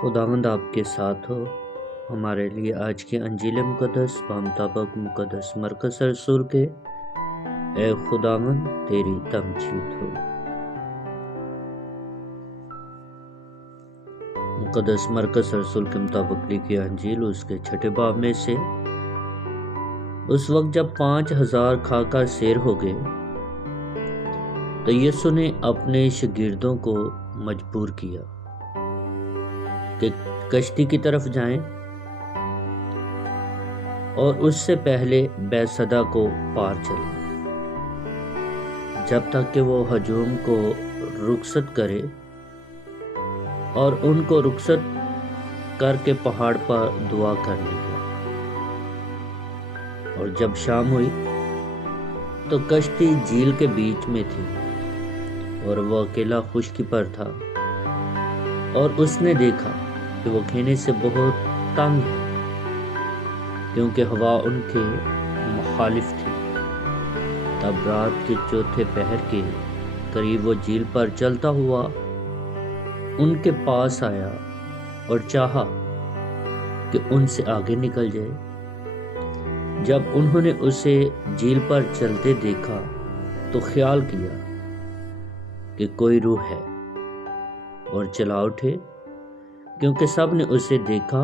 خداوند آپ کے ساتھ ہو۔ ہمارے لیے آج کی انجیل مقدس مطابق مقدس مرکز رسول کے اے خداوند تیری تمجید ہو۔ مقدس مرکز رسول کے مطابق لکھی انجیل اس کے 6 باب میں سے، اس وقت جب 5000 کھا کر سیر ہو گئے تو یسوع نے اپنے شاگردوں کو مجبور کیا کہ کشتی کی طرف جائیں اور اس سے پہلے بیتسیدا کو پار چلیں، جب تک کہ وہ ہجوم کو رخصت کرے، اور ان کو رخصت کر کے پہاڑ پر دعا کرنے گیا۔ اور جب شام ہوئی تو کشتی جھیل کے بیچ میں تھی اور وہ اکیلا خشکی پر تھا، اور اس نے دیکھا کہ وہ کھینے سے بہت تنگ ہے کیونکہ ہوا ان کے مخالف تھی۔ تب رات کے 4 پہر کے قریب وہ جھیل پر چلتا ہوا ان کے پاس آیا اور چاہا کہ ان سے آگے نکل جائے۔ جب انہوں نے اسے جھیل پر چلتے دیکھا تو خیال کیا کہ کوئی روح ہے، اور چلا اٹھے کیونکہ سب نے اسے دیکھا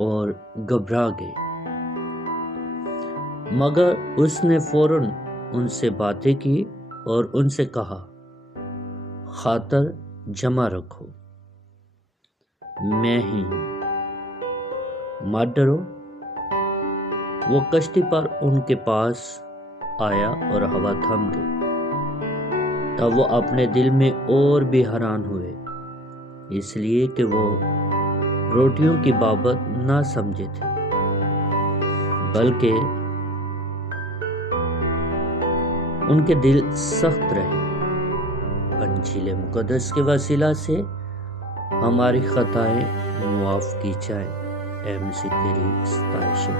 اور گھبرا گئے۔ مگر اس نے فوراً ان سے باتیں کی اور ان سے کہا، خاطر جمع رکھو، میں ہی ہوں، مت ڈرو۔ وہ کشتی پر ان کے پاس آیا اور ہوا تھم گئی۔ تب وہ اپنے دل میں اور بھی حیران ہوئے، اس لیے کہ وہ روٹیوں کی بابت نہ سمجھے تھے، بلکہ ان کے دل سخت رہے۔ انجیل مقدس کے وسیلہ سے ہماری خطائیں معاف کی جائیں۔ اے مسیح تیری ستائش ہو۔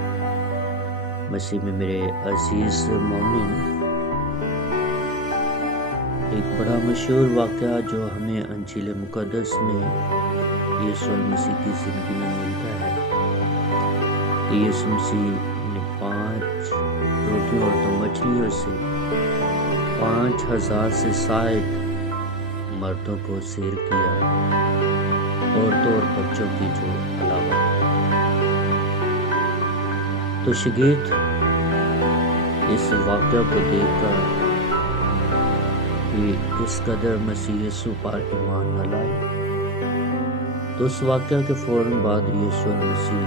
مسیح میں میرے عزیز مومن، ایک بڑا مشہور واقعہ جو ہمیں انجیل مقدس میں یسوع مسیح کی زندگی میں ملتا ہے کہ یسوع مسیح نے 5 روٹیوں اور 2 مچھلیوں سے 5000 سے زائد مردوں کو سیر کیا، عورتوں اور بچوں کی جو علاوہ تھا۔ تو شاگرد اس واقعہ کو دیکھ کر کہ اس قدر مسیح یسوع پر ایمان نہ لائے، تو اس واقعہ کے فوراً بعد یسوع مسیح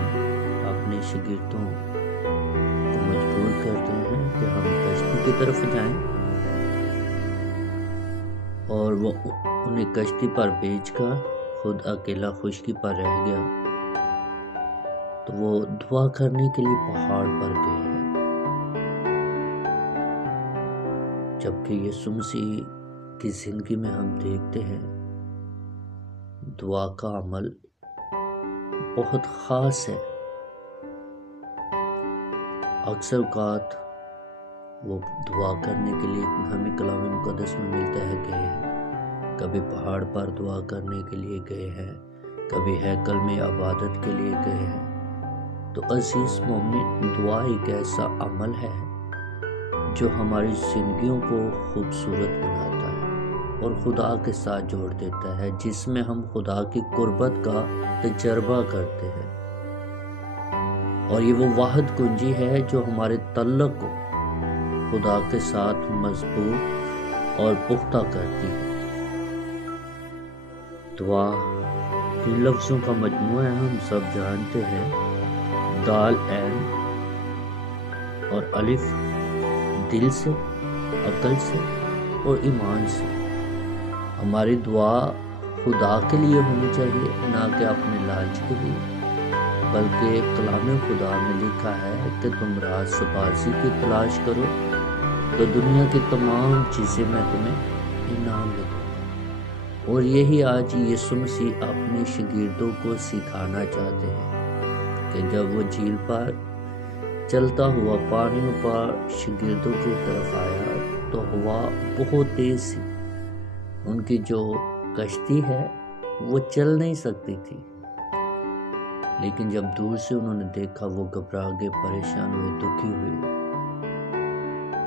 اپنے شاگردوں کو مجبور کرتے ہیں کہ ہم کشتی کی طرف جائیں، اور وہ انہیں کشتی پر بھیج کر خود اکیلا خشکی پر رہ گیا۔ تو وہ دعا کرنے کے لیے پہاڑ پر گئے ہیں، جبکہ یسوع مسیح کی زندگی میں ہم دیکھتے ہیں دعا کا عمل بہت خاص ہے۔ اکثر اوقات وہ دعا کرنے کے لیے ہمیں کلام مقدس میں ملتا ہے گئے ہیں، کبھی پہاڑ پر دعا کرنے کے لیے گئے ہیں، کبھی ہیکل میں عبادت کے لیے گئے ہیں۔ تو عزیز مومن، دعا ایک ایسا عمل ہے جو ہماری زندگیوں کو خوبصورت بناتا ہے اور خدا کے ساتھ جوڑ دیتا ہے، جس میں ہم خدا کی قربت کا تجربہ کرتے ہیں، اور یہ وہ واحد کنجی ہے جو ہمارے تعلق کو خدا کے ساتھ مضبوط اور پختہ کرتی ہے۔ دعا ان لفظوں کا مجموعہ ہے، ہم سب جانتے ہیں، دال عین اور الف، دل سے، عقل سے اور ایمان سے۔ ہماری دعا خدا کے لیے ہونی چاہیے، نہ کہ اپنے لالچ کے لیے، بلکہ کلام خدا میں لکھا ہے کہ تم راست بازی کی تلاش کرو تو دنیا کی تمام چیزیں میں تمہیں انعام دے دوں گا۔ اور یہی آج یسوع مسیح اپنے شاگردوں کو سکھانا چاہتے ہیں کہ جب وہ جھیل پر چلتا ہوا پانیوں پر شاگردوں کی طرف آیا تو ہوا بہت تیز تھی، ان کی جو کشتی ہے وہ چل نہیں سکتی تھی، لیکن جب دور سے انہوں نے دیکھا وہ گھبرا گئے، پریشان ہوئے، دکھی ہوئے۔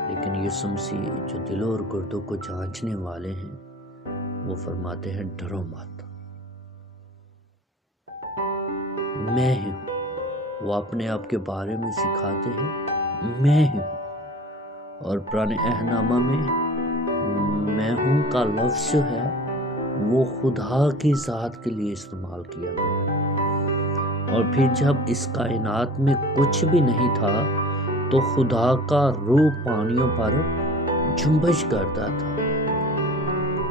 لیکن یسوع مسیح جو دلوں اور گردوں کو جانچنے والے ہیں وہ فرماتے ہیں ڈرو مت، میں ہی ہوں۔ وہ اپنے آپ کے بارے میں سکھاتے ہیں میں ہی ہوں۔ اور پرانے عہد نامہ میں ہوں کا لفظ جو ہے وہ خدا کی ذات کے لیے استعمال کیا گیا ہے۔ اور پھر جب اس کائنات میں کچھ بھی نہیں تھا تو خدا کا روح پانیوں پر جنبش کرتا تھا،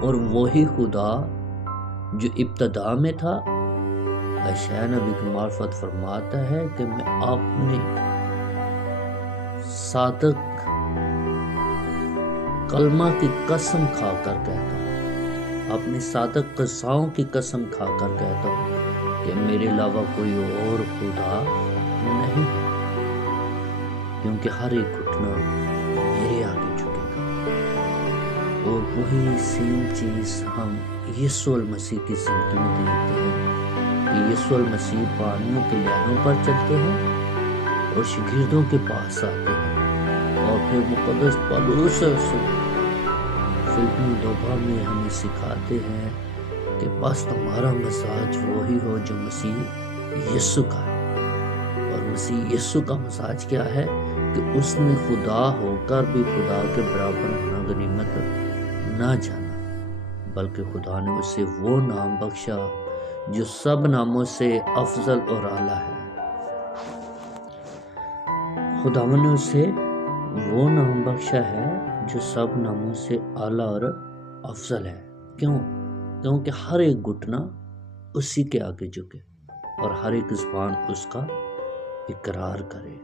اور وہی خدا جو ابتدا میں تھا، اشعیاء نبی کی معرفت فرماتا ہے کہ میں اپنے صادق کلمہ کی قسم کھا کر کہتا ہوں، اپنے صادق قصاؤں کی قسم کھا کر کہتا ہوں کہ میرے علاوہ کوئی اور خدا نہیں ہے، کیونکہ ہر ایک گھٹنا میرے آگے جھکے گا۔ اور وہی سیم چیز ہم یسوع المسیح کی زندگی میں دیکھتے ہیں کہ یسوع المسیح پانیوں کی لہروں پر چلتے ہیں اور شاگردوں کے پاس آتے ہیں، اور پھر مقدس پولس فلپیوں 2 میں ہمیں سکھاتے ہیں کہ بس تمہارا مزاج وہی ہو جو مسیح یسوع کا ہے۔ اور مسیح یسوع کا مزاج کیا ہے کہ اس نے خدا ہو کر بھی خدا کے برابر ہونا غنیمت نہ جانا، بلکہ خدا نے اسے وہ نام بخشا جو سب ناموں سے افضل اور اعلیٰ ہے۔ خداوند نے اسے وہ نام بخشا ہے جو سب ناموں سے اعلیٰ اور افضل ہے۔ کیوں؟ کیونکہ ہر ایک گھٹنا اسی کے آگے جھکے اور ہر ایک زبان اس کا اقرار کرے۔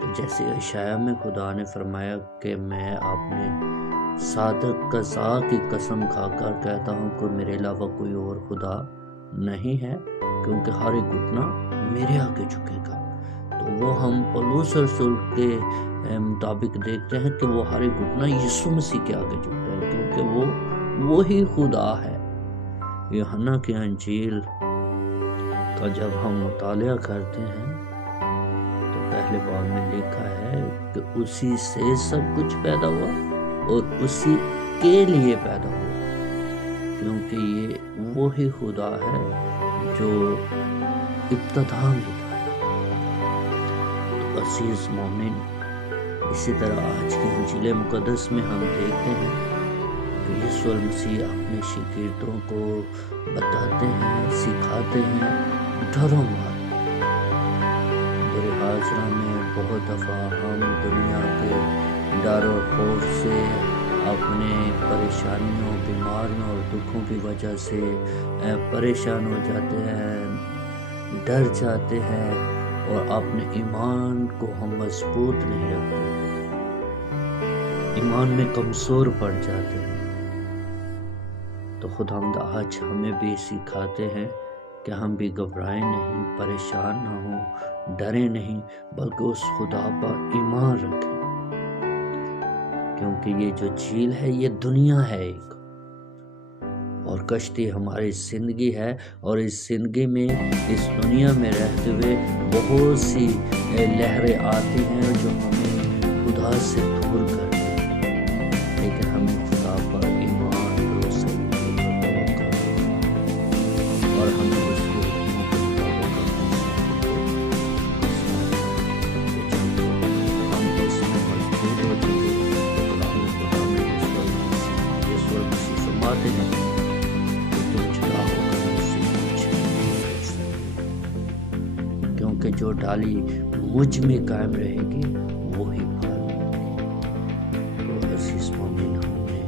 تو جیسے اشعیاء میں خدا نے فرمایا کہ میں اپنے صادق قضاء کی قسم کھا کر کہتا ہوں کہ میرے علاوہ کوئی اور خدا نہیں ہے، کیونکہ ہر ایک گھٹنا میرے آگے جھکے گا۔ تو وہ ہم پولس رسول کے مطابق دیکھتے ہیں کہ وہ ہر ایک گھٹنا یسوع مسیح کے آگے جھکتا ہے، کیونکہ وہ وہی خدا ہے۔ یوحنا کی انجیل کا جب ہم مطالعہ کرتے ہیں تو پہلے باب میں لکھا ہے کہ اسی سے سب کچھ پیدا ہوا اور اسی کے لیے پیدا ہوا، کیونکہ یہ وہی خدا ہے جو ابتدا میں تھا۔ تو عزیز مومن، اسی طرح آج کی انجیل مقدس میں ہم دیکھتے ہیں کہ یسوع المسیح اپنے شاگردوں کو بتاتے ہیں، سکھاتے ہیں ڈرو مت۔ در حاضرہ میں بہت دفعہ ہم دنیا کے ڈر اور خوف سے، اپنے پریشانیوں، بیماریوں اور دکھوں کی وجہ سے پریشان ہو جاتے ہیں، ڈر جاتے ہیں، اور اپنے ایمان کو ہم مضبوط نہیں رکھتے، ایمان میں کمزور پڑ جاتے ہیں۔ تو خداوند آج ہمیں بھی سکھاتے ہیں کہ ہم بھی گھبرائیں نہیں، پریشان نہ ہوں، ڈریں نہیں، بلکہ اس خدا پر ایمان رکھیں، کیونکہ یہ جو جھیل ہے یہ دنیا ہے ایک، اور کشتی ہماری زندگی ہے، اور اس زندگی میں، اس دنیا میں رہتے ہوئے بہت سی لہریں آتی ہیں جو ہمیں خدا سے دور کرتی ہیں، لیکن ہمیں خدا پر ایمان، بھروسہ اور ہمیں اس کو ہم اس میں مضبوط ہو جائیں گے۔ خدا میں یسوع مسیح فرماتے ہیں کہ جو ڈالی مجھ میں قائم رہے گی وہی پھل ہوگی۔ تو عزیز مومن، ہم نے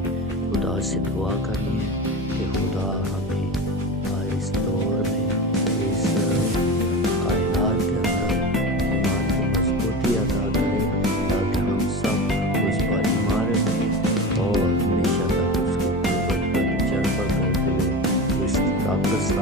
خدا سے دعا کرنی ہے کہ خدا ہمیں اس دور میں، اس کائنات کے اندر ایمان کی مضبوطی عطا کرے، تاکہ ہم سب اس پر ایمان رکھیں اور ہمیشہ تک اس کی قوت پر جلوہ کرتے ہوئے اس کی طاقت